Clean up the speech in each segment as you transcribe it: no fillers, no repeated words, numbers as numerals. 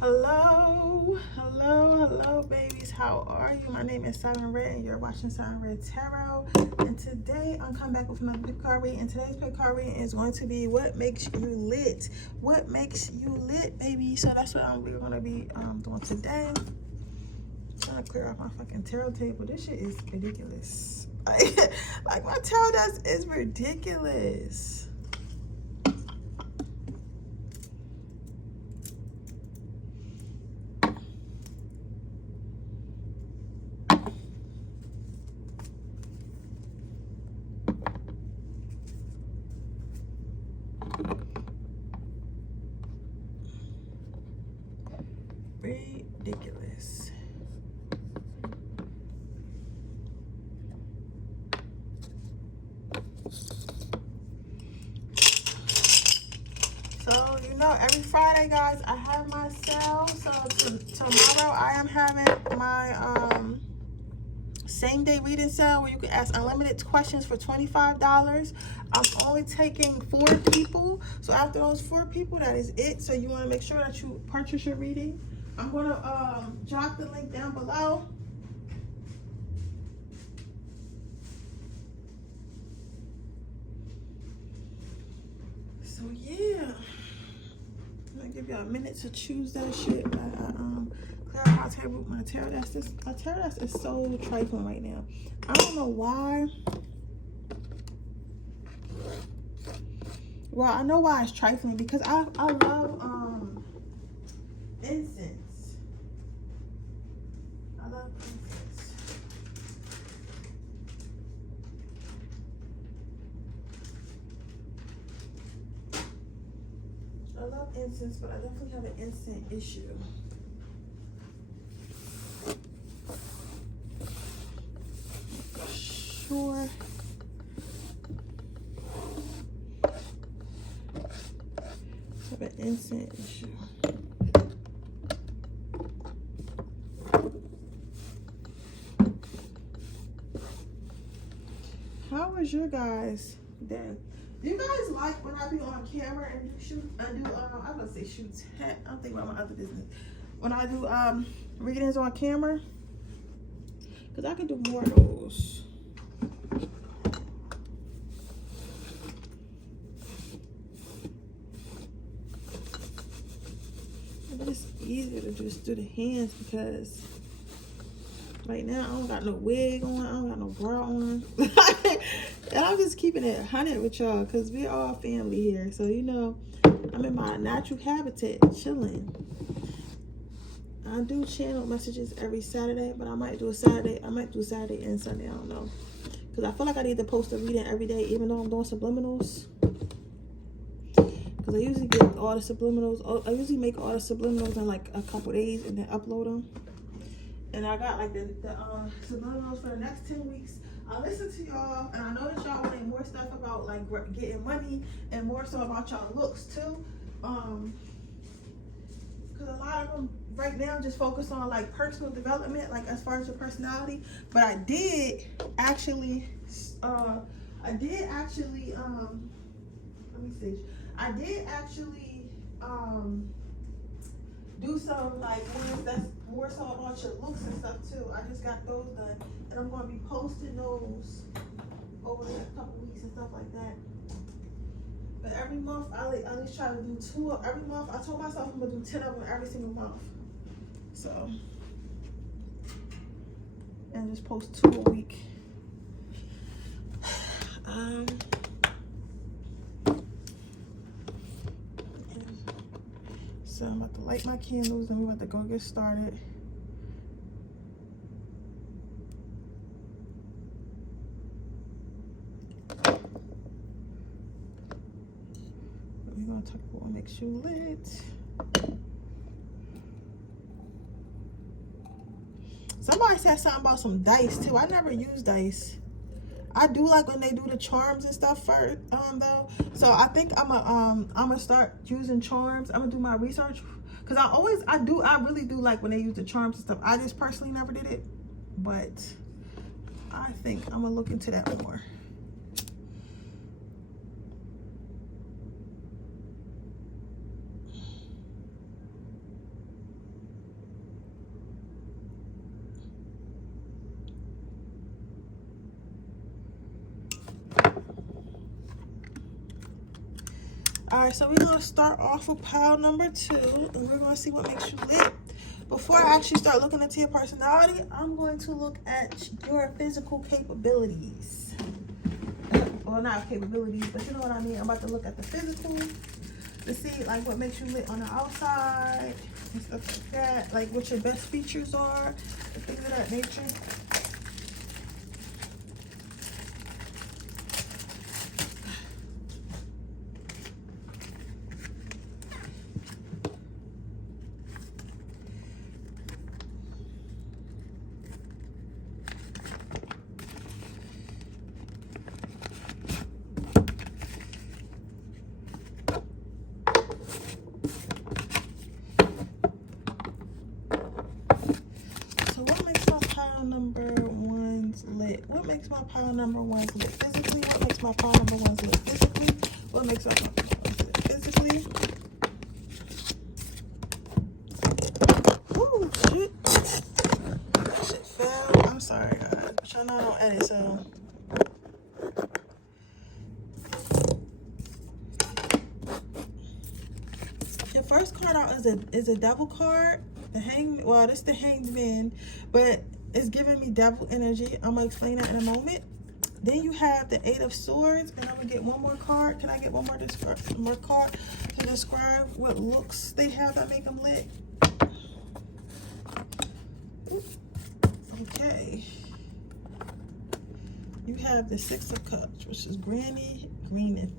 Hello, babies. How are you? My name is Sirenredd, and you're watching Sirenredd Tarot. And today I'm coming back with another pick card reading. And today's pick card reading is going to be what makes you lit. What makes you lit, baby? So that's what we're gonna be doing today. I'm trying to clear off my fucking tarot table. This shit is ridiculous. Like my tarot desk is ridiculous. Ridiculous. So you know, every Friday, guys, I have my sale. So tomorrow I am having my same day reading sale where you can ask unlimited questions for $25. I'm only taking 4 people. So after those 4 people, that is it. So you want to make sure that you purchase your reading. I'm going to drop the link down below. So yeah, I'm going to give you a minute to choose that shit. Clear out my table. My tarot desk is so trifling right now. I don't know why. Well, I know why it's trifling, because I love incense. I love incense. I love incense, but I definitely have an incense issue. Sure. Have an incense issue. How was your guys' day? Do you guys like when I be on camera and do shoot? I was gonna say shoots. I'm thinking about my other business. When I do readings on camera, because I can do more of those. It's easier to just do the hands, because right now I don't got no wig on, I don't got no bra on. And I'm just keeping it 100 with y'all, because we're all family here. So you know, I'm in my natural habitat, chilling. I do channel messages every Saturday, but I might do Saturday and Sunday, I don't know. Because I feel like I need to post a reading every day, even though I'm doing subliminals. Because I usually get all the subliminals. I usually make all the subliminals in like a couple days and then upload them. And I got like the subliminals for the next 10 weeks. I listen to y'all, and I know that y'all wanting more stuff about like getting money and more so about y'all looks too. Because a lot of them right now just focus on like personal development, like as far as your personality. But I did actually, let me see. I did actually do some like ones that's more so about your looks and stuff too. I just got those done, and I'm going to be posting those over the next couple weeks and stuff like that. But every month I at least try to do 2 every month. I told myself I'm gonna do 10 of them every single month. So, and just post 2 a week. So I'm about to light my candles and we're about to go get started. We're gonna talk about what makes you lit. Somebody said something about some dice too. I never use dice. I do like when they do the charms and stuff first, though. So I think I'm gonna start using charms. I'm gonna do my research, because I really do like when they use the charms and stuff. I just personally never did it, but I think I'm gonna look into that more. right, so we're gonna start off with pile number 2, and we're gonna see what makes you lit. Before I actually start looking into your personality, I'm going to look at your physical capabilities. Well, not capabilities, but you know what I mean. I'm about to look at the physical to see like what makes you lit on the outside and stuff like that, like what your best features are, and things of that nature. What makes my pile number ones lit physically? What makes my pile number ones lit physically? What makes my pile number ones lit physically? Ooh, shit. That shit fell. I'm sorry, guys. But y'all know I don't edit, so. Your first card out is a devil card. Well, this is the Hanged Man, but it's giving me devil energy. I'm gonna explain that in a moment. Then you have the 8 of Swords, and I'm gonna get one more card. Can I get one more card to describe what looks they have that make them lit? Okay. You have the 6 of Cups, which is Granny Greeneth.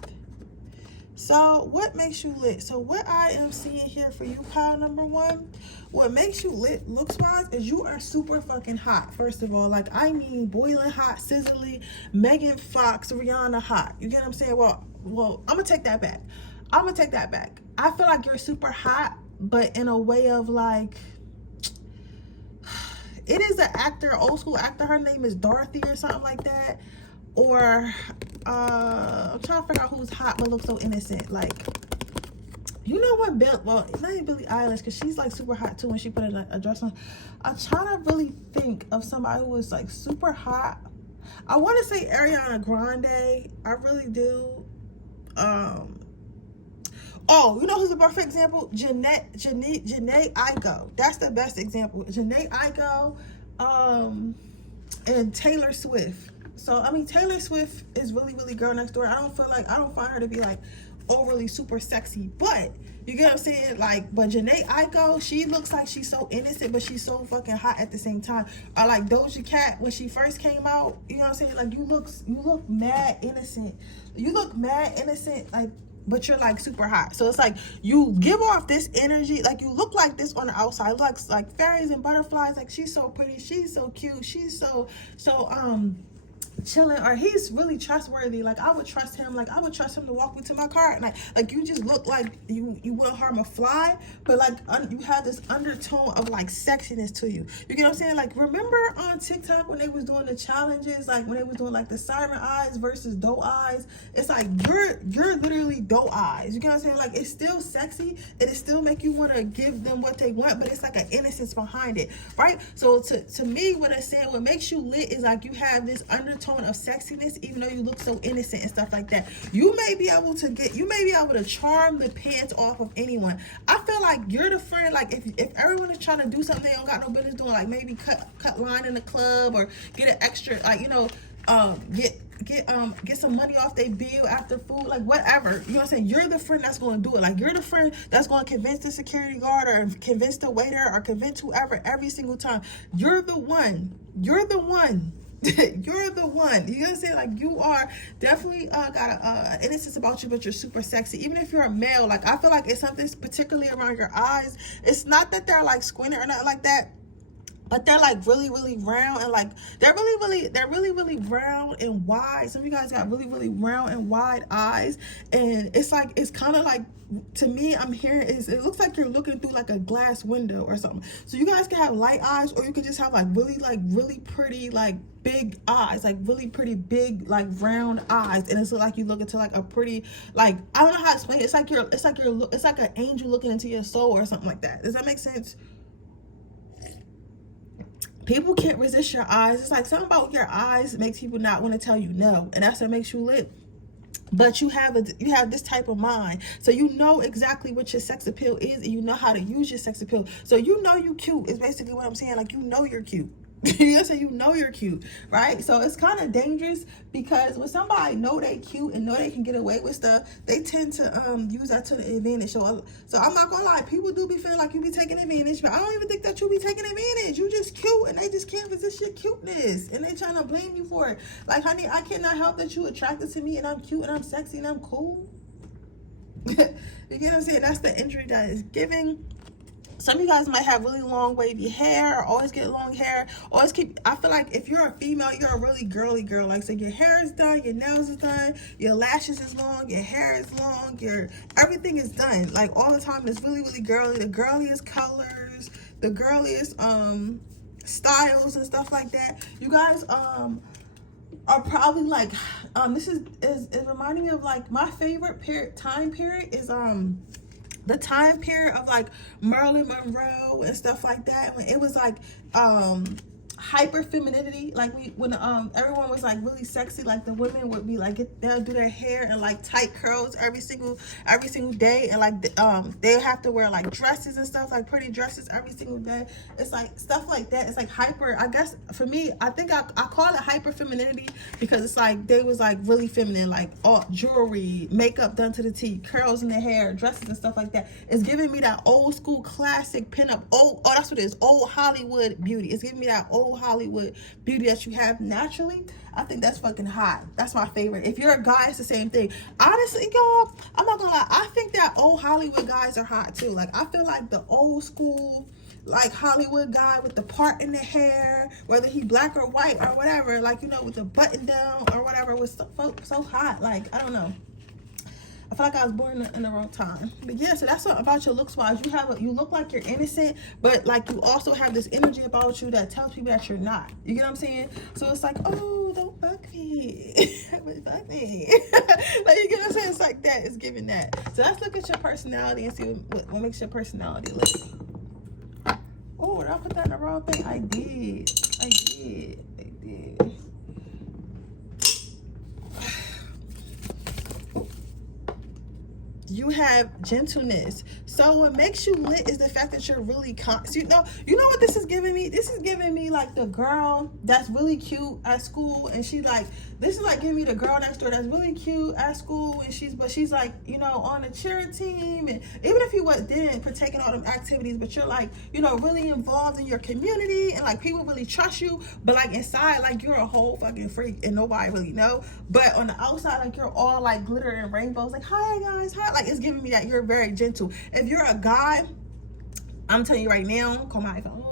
So what makes you lit? So what I am seeing here for you, pile number 1, what makes you lit looks wise is you are super fucking hot. First of all, like I mean boiling hot, sizzling, Megan Fox, Rihanna hot. You get what I'm saying? Well, I'm gonna take that back. I feel like you're super hot, but in a way of like, it is an actor, old school actor. Her name is Dorothy or something like that. Or I'm trying to figure out who's hot but looks so innocent. Like, you know what, not even Billie Eilish, because she's like super hot too when she put a dress on. I'm trying to really think of somebody who was like super hot. I want to say Ariana Grande. I really do. Oh, you know who's a perfect example? Janae Aiko. That's the best example. Janae Aiko, and Taylor Swift. So, I mean, Taylor Swift is really, really girl next door. I don't find her to be like overly super sexy, but you get what I'm saying? Like, but Janae Aiko, she looks like she's so innocent, but she's so fucking hot at the same time. Or like Doja Cat, when she first came out, you know what I'm saying? Like, you look mad innocent. Like, but you're like super hot. So it's like you give off this energy, like you look like this on the outside, like fairies and butterflies. Like, she's so pretty, she's so cute, she's so chilling, or he's really trustworthy. Like, I would trust him. Like, I would trust him to walk me to my car at night. Like, you just look like you wouldn't harm a fly, but like you have this undertone of like sexiness to you. You get what I'm saying? Like, remember on TikTok when they was doing the challenges, like when they was doing like the siren eyes versus doe eyes? It's like you're literally doe eyes. You get what I'm saying? Like, it's still sexy, it still make you want to give them what they want, but it's like an innocence behind it, right? So to me, what it's saying, what makes you lit is like you have this undertone of sexiness, even though you look so innocent and stuff like that. You may be able to charm the pants off of anyone. I feel like you're the friend, like if everyone is trying to do something they don't got no business doing, like maybe cut line in the club, or get an extra, like, you know, get some money off their bill after food, like whatever, you know what I'm saying? You're the friend that's going to do it. Like, you're the friend that's going to convince the security guard, or convince the waiter, or convince whoever every single time. You're the one. You're the one. You know what I'm saying? Like, you are definitely got a innocence about you, but you're super sexy. Even if you're a male, like, I feel like it's something particularly around your eyes. It's not that they're like squinting or nothing like that, but they're like really, really round, and like they're really round and wide. Some of you guys got really, really round and wide eyes, and it's like, it's kind of like, to me, I'm hearing it looks like you're looking through like a glass window or something. So you guys can have light eyes, or you can just have like really pretty, like big eyes, like really pretty big, like round eyes, and it's like you look into like a pretty, like, I don't know how to explain it. It's like an angel looking into your soul or something like that. Does that make sense? People can't resist your eyes. It's like something about your eyes makes people not want to tell you no, and that's what makes you lit. but you have this type of mind, so you know exactly what your sex appeal is, and you know how to use your sex appeal. So you know you cute is basically what I'm saying. Like, you know you're cute. You know, so you know you're cute, right? So it's kind of dangerous, because when somebody know they cute and know they can get away with stuff, they tend to use that to the advantage. So I'm not gonna lie, people do be feeling like you be taking advantage, but I don't even think that you be taking advantage. You just cute, and they just can't resist your cuteness, and they trying to blame you for it. Like, honey, I cannot help that you attracted to me, and I'm cute, and I'm sexy, and I'm cool. You get what I'm saying? That's the injury that is giving. Some of you guys might have really long wavy hair, or always get long hair, always keep, I feel like if you're a female, you're a really girly girl. Like, so your hair is done, your nails is done, your lashes is long, your hair is long, your everything is done. Like, all the time, it's really, really girly. The girliest colors, the girliest styles and stuff like that. You guys are probably like, this is reminding me of, like, my favorite time period is the time period of like Marilyn Monroe and stuff like that, when it was like hyper femininity, like when everyone was like really sexy. Like, the women would be like, they'll do their hair in like tight curls every single day, and like they'll have to wear like dresses and stuff, like pretty dresses every single day. It's like stuff like that. It's like hyper, I guess for me, I think I call it hyper femininity, because it's like they was like really feminine, like all jewelry, makeup done to the T, curls in their hair, dresses and stuff like that. It's giving me that old school classic pinup, that's what it is, old Hollywood beauty. It's giving me that old Hollywood beauty that you have naturally. I think that's fucking hot. That's my favorite. If you're a guy, it's the same thing. Honestly, y'all, I'm not gonna lie, I think that old Hollywood guys are hot too. Like, I feel like the old school, like, Hollywood guy with the part in the hair, whether he black or white or whatever, like, you know, with the button down or whatever, was so hot. Like, I don't know, I feel like I was born in the wrong time. But yeah, so that's what about your looks wise. You look like you're innocent, but like you also have this energy about you that tells people that you're not. You get what I'm saying? So it's like, oh, don't fuck me. But fuck me. Like, you get what I'm saying? It's like that. It's giving that. So let's look at your personality and see what makes your personality look. Oh, did I put that in the wrong thing? I did. You have gentleness. So what makes you lit is the fact that you're really you know what this is giving me? This is giving me like the girl that's really cute at school, and she like, this is like giving me the girl next door that's really cute at school, and she's like, you know, on the cheer team, and even if you didn't partake in all them activities, but you're like, you know, really involved in your community, and like people really trust you, but like inside, like you're a whole fucking freak and nobody really know. But on the outside, like you're all like glitter and rainbows, like, hi guys, hi. Like, it's giving me that you're very gentle. If you're a guy, I'm telling you right now, call my iPhone.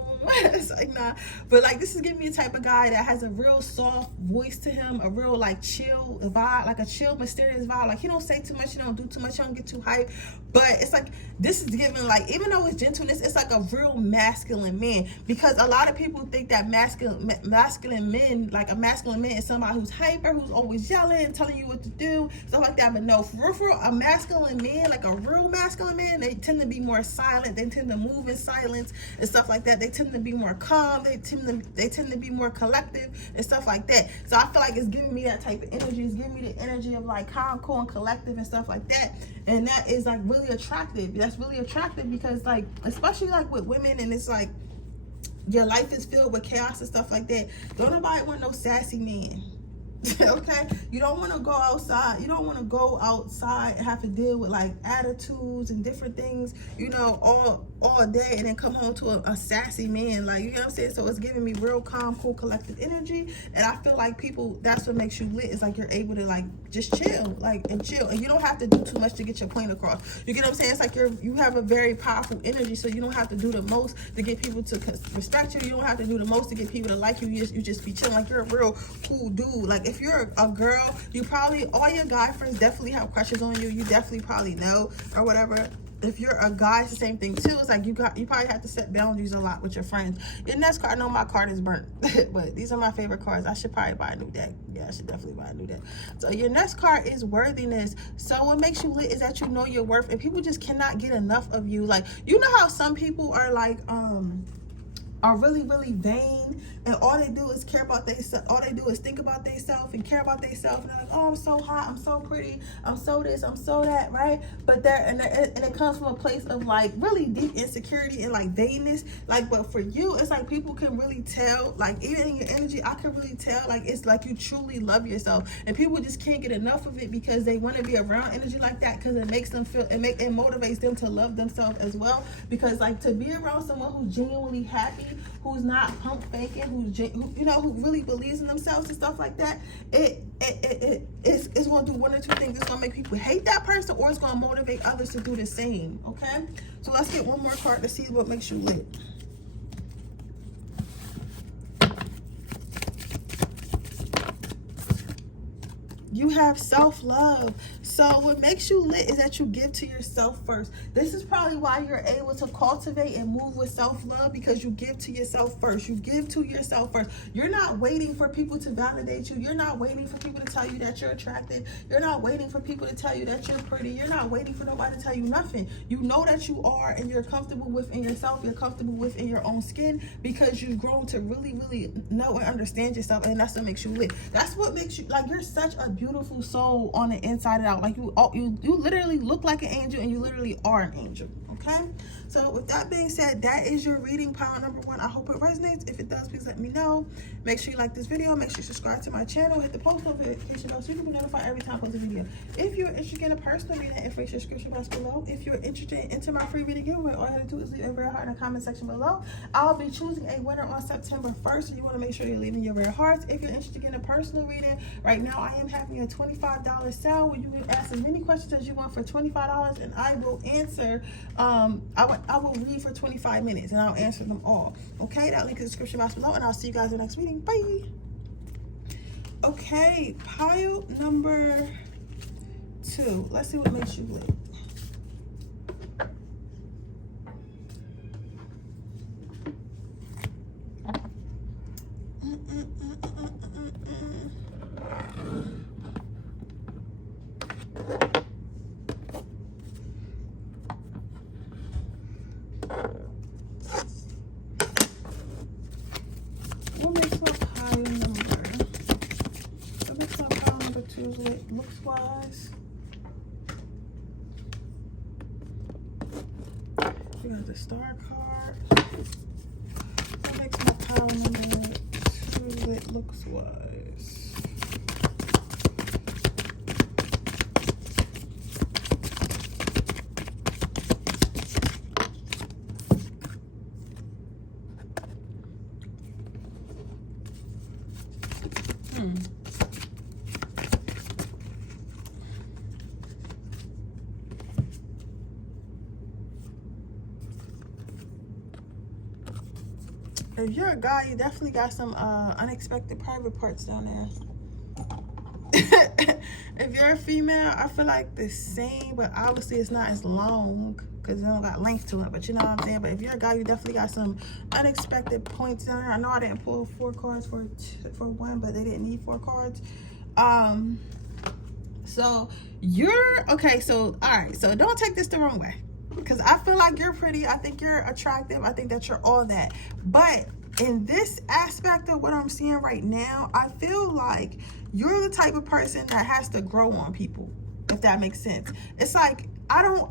It's like, nah. But like, this is giving me a type of guy that has a real soft voice to him, a real like chill vibe, like a chill, mysterious vibe. Like, he don't say too much, he don't do too much, he don't get too hype. But it's like, this is giving, like, even though it's gentleness, it's like a real masculine man. Because a lot of people think that masculine men, like a masculine man is somebody who's hyper, who's always yelling, telling you what to do, stuff like that. But no, for real, a masculine man, like a real masculine man, they tend to be more silent. They tend to move in silence and stuff like that. They tend to be more calm. They tend to be more collective and stuff like that. So I feel like it's giving me that type of energy. It's giving me the energy of like calm, cool, and collective and stuff like that. And that is like really attractive. That's really attractive, because like, especially like with women, and it's like your life is filled with chaos and stuff like that. Don't nobody want no sassy man. Okay, you don't want to go outside. You don't want to go outside and have to deal with like attitudes and different things, you know, all day, and then come home to a sassy man. Like, you know what I'm saying? So it's giving me real calm, cool, collective energy. And I feel like people, that's what makes you lit, is like you're able to like just chill, like, and chill, and you don't have to do too much to get your point across. You get what I'm saying? It's like you have a very powerful energy, so you don't have to do the most to get people to respect you. You don't have to do the most to get people to like you. You just be chilling. Like, you're a real cool dude. Like, if you're a girl, you probably, all your guy friends definitely have crushes on you. You definitely probably know or whatever. If you're a guy, it's the same thing too. It's like you probably have to set boundaries a lot with your friends. Your next card, I know my card is burnt, but these are my favorite cards. I should probably buy a new deck. Yeah, I should definitely buy a new deck. So your next card is worthiness. So what makes you lit is that you know your worth, and people just cannot get enough of you. Like, you know how some people are like, are really, really vain, and all they do is care about themselves. All they do is think about themselves and care about themselves. And they're like, oh, I'm so hot, I'm so pretty, I'm so this, I'm so that, right? But and it comes from a place of like really deep insecurity and like vainness. Like, but for you, it's like people can really tell, like even in your energy, I can really tell, like it's like you truly love yourself, and people just can't get enough of it because they want to be around energy like that, because it makes them feel, it motivates them to love themselves as well. Because like to be around someone who's genuinely happy, who's not pump faking, who really believes in themselves and stuff like that, it's going to do one or two things. It's going to make people hate that person, or it's going to motivate others to do the same. Okay, so let's get one more card to see what makes you lit. You have self-love. So what makes you lit is that you give to yourself first. This is probably why you're able to cultivate and move with self-love, because you give to yourself first. You give to yourself first. You're not waiting for people to validate you. You're not waiting for people to tell you that you're attractive. You're not waiting for people to tell you that you're pretty. You're not waiting for nobody to tell you nothing. You know that you are, and you're comfortable within yourself. You're comfortable within your own skin, because you've grown to really, really know and understand yourself, and that's what makes you lit. That's what makes you, like, you're such a beautiful soul on the inside and out. Like you literally look like an angel, and you literally are an angel. Okay, so with that being said, that is your reading, pile number 1. I hope it resonates. If it does, please let me know. Make sure you like this video. Make sure you subscribe to my channel. Hit the post notification bell so you can be notified every time I post a video. If you're interested in a personal reading, information description box below. If you're interested into my free reading giveaway, all you have to do is leave a red heart in the comment section below. I'll be choosing a winner on September 1st, so you want to make sure you're leaving your red hearts. If you're interested in a personal reading, right now I am having a $25 sale where you can ask as many questions as you want for $25, and I will answer. I will read for 25 minutes, and I'll answer them all. Okay, that link is in the description box below, and I'll see you guys in the next reading. Bye. Okay, pile number 2. Let's see what makes you lit. What makes my pile number 2 lit looks wise? We got the star card. What makes my pile number 2 lit looks wise? If you're a guy, you definitely got some unexpected private parts down there. If you're a female, I feel like the same, but obviously it's not as long because it don't got length to it, but you know what I'm saying? But if you're a guy, you definitely got some unexpected points down there. I know I didn't pull 4 cards for 1, but they didn't need 4 cards. So you're, okay, so, all right, so don't take this the wrong way, because I feel like you're pretty. I think you're attractive. I think that you're all that. But in this aspect of what I'm seeing right now, I feel like you're the type of person that has to grow on people, if that makes sense. It's like, I don't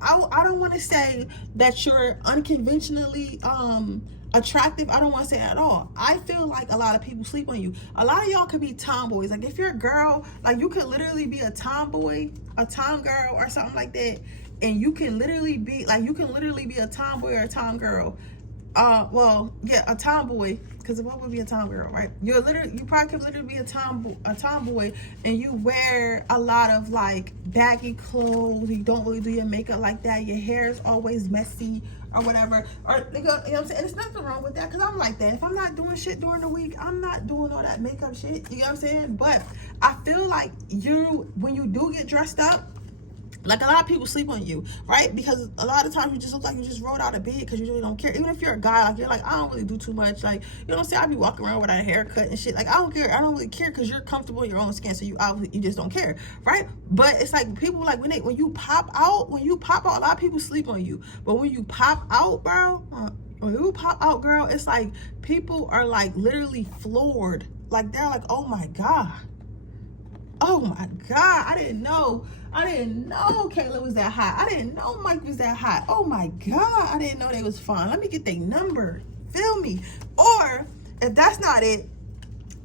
want to say that you're unconventionally attractive. I don't want to say that at all. I feel like a lot of people sleep on you. A lot of y'all could be tomboys. Like if you're a girl, like you could literally be a tomboy, a tom girl or something like that. And you can literally be like, you can literally be a tomboy or a tom girl. Well, yeah, a tomboy, because what would be a tom girl, right? You probably could literally be a tomboy, and you wear a lot of like baggy clothes. You don't really do your makeup like that. Your hair is always messy or whatever. Or you know what I'm saying? And there's nothing wrong with that, because I'm like that. If I'm not doing shit during the week, I'm not doing all that makeup shit. You know what I'm saying? But I feel like when you do get dressed up, like a lot of people sleep on you, right? Because a lot of times you just look like you just rolled out of bed because you really don't care. Even if you're a guy, like you're like, I don't really do too much. Like, you know what I'm saying? I be walking around without a haircut and shit. Like, I don't care. I don't really care because you're comfortable in your own skin. So you just don't care, right? But it's like people like when you pop out, a lot of people sleep on you. But when you pop out, bro, when you pop out, girl, it's like people are like literally floored. Like they're like, oh my God. Oh my God. I didn't know Kayla was that hot. I didn't know Mike was that hot. Oh my God. I didn't know they was fun. Let me get their number. Feel me? Or if that's not it,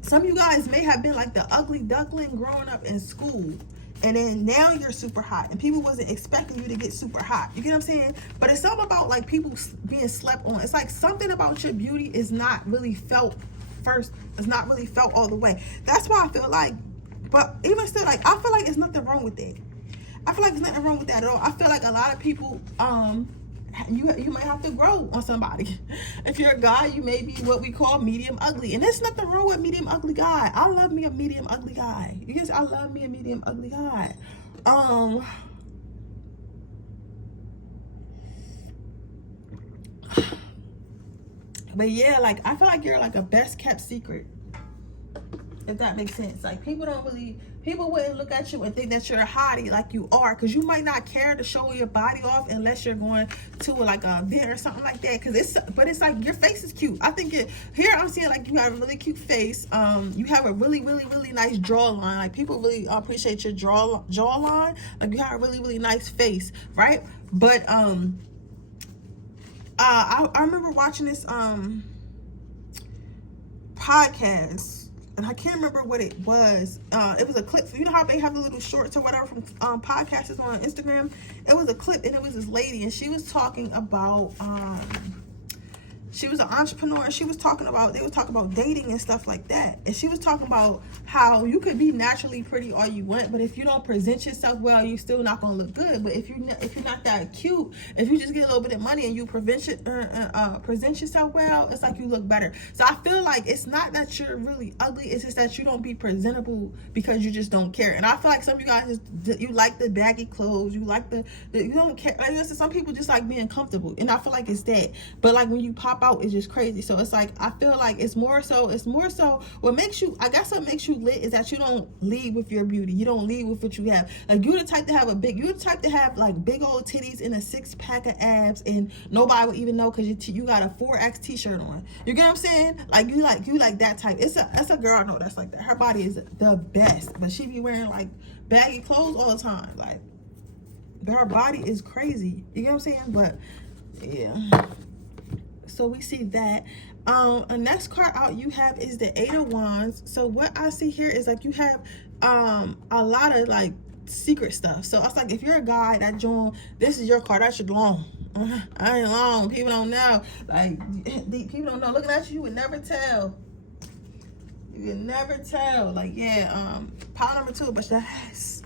some of you guys may have been like the ugly duckling growing up in school. And then now you're super hot and people wasn't expecting you to get super hot. You get what I'm saying? But it's something about like people being slept on. It's like something about your beauty is not really felt first. It's not really felt all the way. That's why I feel like, but even still, like, I feel like there's nothing wrong with it. I feel like there's nothing wrong with that at all. I feel like a lot of people, you might have to grow on somebody. If you're a guy, you may be what we call medium ugly, and there's nothing wrong with medium ugly guy. I love me a medium ugly guy. You guys, I love me a medium ugly guy. But yeah, like I feel like you're like a best kept secret, if that makes sense. Like people wouldn't look at you and think that you're a hottie like you are, because you might not care to show your body off unless you're going to like a event or something like that. But it's like your face is cute. I think here I'm seeing like you have a really cute face. You have a really nice jawline. Like people really appreciate your jawline. Like you have a really nice face, right? But I remember watching this podcast, and I can't remember what it was. It was a clip. You know how they have the little shorts or whatever from podcasts on Instagram? It was a clip, and it was this lady, and she was talking about, she was an entrepreneur, and they was talking about dating and stuff like that. And she was talking about how you could be naturally pretty all you want, but if you don't present yourself well, you're still not gonna look good. But if you're not that cute, if you just get a little bit of money and you present yourself well, it's like you look better. So I feel like it's not that you're really ugly, it's just that you don't be presentable because you just don't care. And I feel like some of you guys you like the baggy clothes, you like you don't care. Like listen, some people just like being comfortable, and I feel like it's that. But like when you pop out, it's just crazy. So it's like I feel like it's more so what makes you lit is that you don't lead with your beauty. You don't lead with what you have. Like you're the type to have like big old titties and a 6-pack of abs, and nobody would even know because you got a 4X t-shirt on. You get what I'm saying? Like you like that type. That's a girl I know that's like that. Her body is the best, but she be wearing like baggy clothes all the time. Like her body is crazy. You get what I'm saying? But yeah. So we see that. The next card out you have is the 8 of Wands. So what I see here is like you have a lot of like secret stuff. So it's like if you're a guy that joined, this is your card. That's your long. I ain't long. People don't know. Like people don't know. Looking at you would never tell. You would never tell. Like yeah, pile number 2, but yes.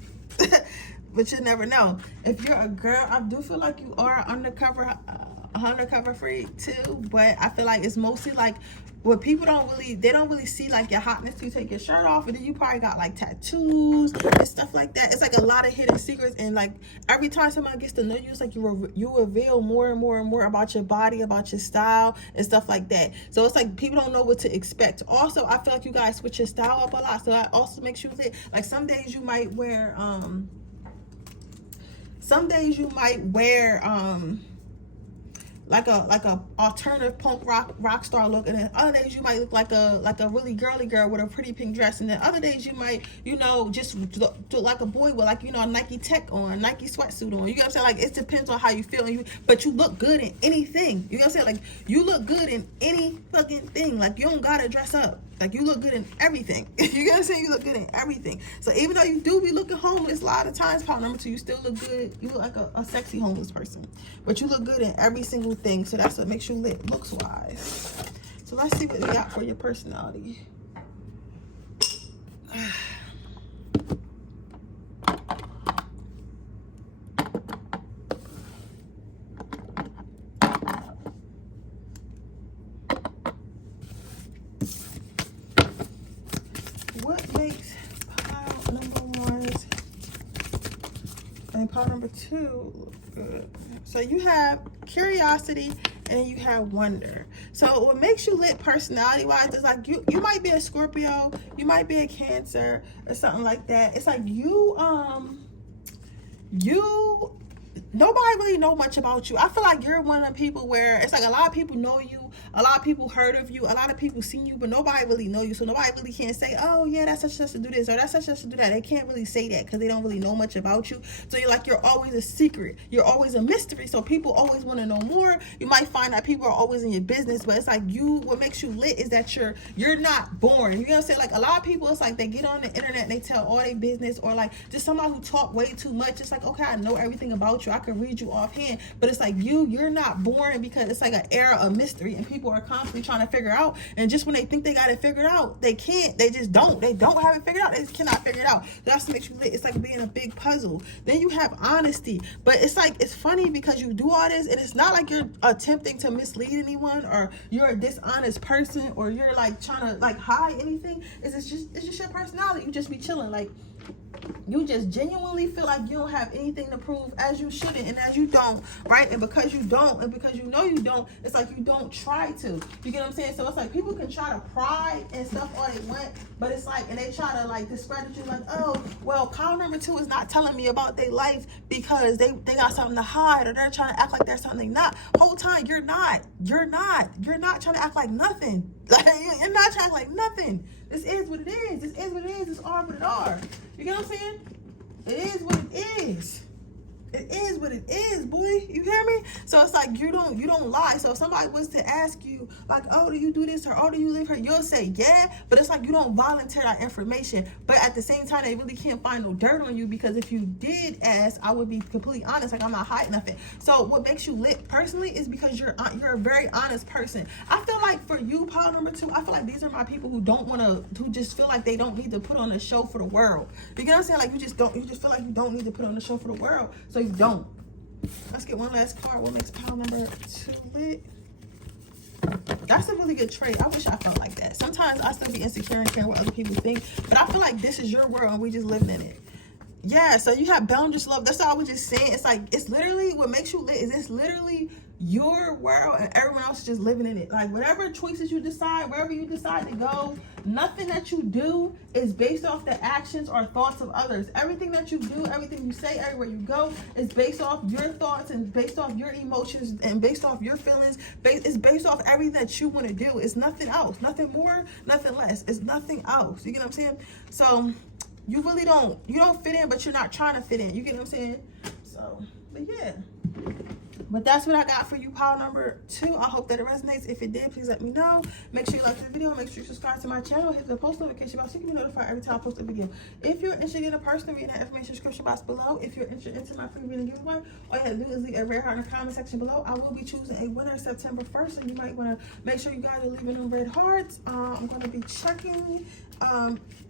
But you never know. If you're a girl, I do feel like you are undercover freak too, but I feel like it's mostly like what people don't really see like your hotness till you take your shirt off, and then you probably got like tattoos and stuff like that. It's like a lot of hidden secrets, and like every time somebody gets to know you, it's like you reveal more and more about your body, about your style and stuff like that. So it's like people don't know what to expect. Also, I feel like you guys switch your style up a lot, so that also makes you lit. Like some days you might wear like a alternative punk rock star look, and then other days you might look like a really girly girl with a pretty pink dress, and then other days you might just look like a boy with like a Nike Tech on, a Nike sweatsuit on. You know what I'm saying? Like it depends on how you feel, but you look good in anything. You know what I'm saying? Like you look good in any fucking thing. Like you don't gotta dress up. Like you look good in everything. You know what I'm saying? You look good in everything. So even though you do be looking homeless a lot of times, pile number 2, you still look good. You look like a sexy homeless person, but you look good in every single thing. So that's what makes you lit looks wise. So let's see what we got for your personality. What makes pile number 1 and pile number 2 look good? So you have curiosity and then you have wonder. So what makes you lit personality wise is like you might be a Scorpio, you might be a Cancer or something like that. It's like you nobody really know much about you. I feel like you're one of the people where it's like a lot of people know you, a lot of people heard of you, a lot of people seen you, but nobody really know you. So nobody really can't say, oh yeah, that's such and such to do this, or that's such and such to do that. They can't really say that because they don't really know much about you. So you're always a secret. You're always a mystery. So people always want to know more. You might find that people are always in your business, but it's like what makes you lit is that you're not boring. You know what I'm saying? Like a lot of people, it's like they get on the internet and they tell all their business, or like just somebody who talk way too much. It's like, okay, I know everything about you. I can read you offhand, but it's like you're not boring because it's like an era of mystery and people are constantly trying to figure out, and just when they think they got it figured out, they can't. They just don't have it figured out. They just cannot figure it out. That's what makes you lit. It's like being a big puzzle. Then you have honesty, but it's like, it's funny because you do all this and it's not like you're attempting to mislead anyone or you're a dishonest person or you're like trying to like hide anything. It's just your personality. You just be chilling, like you just genuinely feel like you don't have anything to prove, as you shouldn't and as you don't, right? And because you don't, and because you know you don't, it's like you don't try to. You get what I'm saying? So it's like people can try to pry and stuff all they want, but it's like, and they try to like discredit you, like, oh, well, power number 2 is not telling me about their life because they got something to hide, or they're trying to act like there's something not. Whole time you're not trying to act like nothing. Like, you're not trying to act like nothing. This is what it is. This is what it is. It's all what it are. You get what I'm saying? It is what it is. It is what it is, boy. You hear me? So it's like you don't lie. So if somebody was to ask you, like, oh, do you do this, or oh, do you live here? You'll say yeah, but it's like you don't volunteer that information. But at the same time, they really can't find no dirt on you, because if you did ask, I would be completely honest. Like, I'm not hiding nothing. So what makes you lit personally is because you're a very honest person. I feel like for you, power number 2, I feel like these are my people who who just feel like they don't need to put on a show for the world. You get what I'm saying? Like you just feel like you don't need to put on a show for the world. So you don't. Let's get one last card. What makes power number 2 lit? That's a really good trait. I wish I felt like that. Sometimes I still be insecure and care what other people think, but I feel like this is your world and we just living in it. Yeah, so you have boundless love. That's all I was just saying. It's like, it's literally what makes you lit is it's literally your world and everyone else is just living in it. Like whatever choices you decide, wherever you decide to go, nothing that you do is based off the actions or thoughts of others. Everything that you do, everything you say, everywhere you go is based off your thoughts and based off your emotions and based off your feelings. It's based off everything that you want to do. It's nothing else, nothing more, nothing less. It's nothing else. You get what I'm saying? So you really don't fit in, but you're not trying to fit in. You get what I'm saying? So, but yeah. But that's what I got for you, power number 2. I hope that it resonates. If it did, please let me know. Make sure you like the video. Make sure you subscribe to my channel. Hit the post notification bell so you can be notified every time I post a video. If you're interested in a personal reading, that information description box below. If you're interested in my free reading giveaway, all you have to do is leave a red heart in the comment section below. I will be choosing a winner September 1st, and you might want to make sure you guys are leaving them red hearts. I'm going to be checking.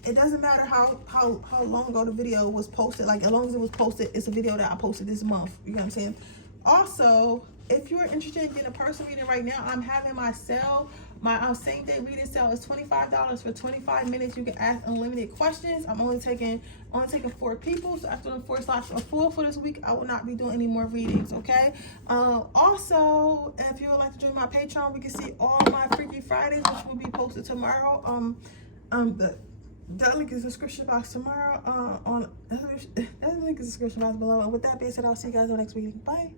It doesn't matter how long ago the video was posted. Like, as long as it was posted, it's a video that I posted this month. You know what I'm saying? Also, if you're interested in getting a personal reading right now, I'm having my sale. My same day reading sale is $25 for 25 minutes. You can ask unlimited questions. I'm only taking 4 people. So after the 4 slots are full for this week, I will not be doing any more readings. Okay. Also, if you would like to join my Patreon, we can see all my Freaky Fridays, which will be posted tomorrow. That link is in the description box tomorrow. That link is in the description box below. And with that being said, I'll see you guys on next week. Bye.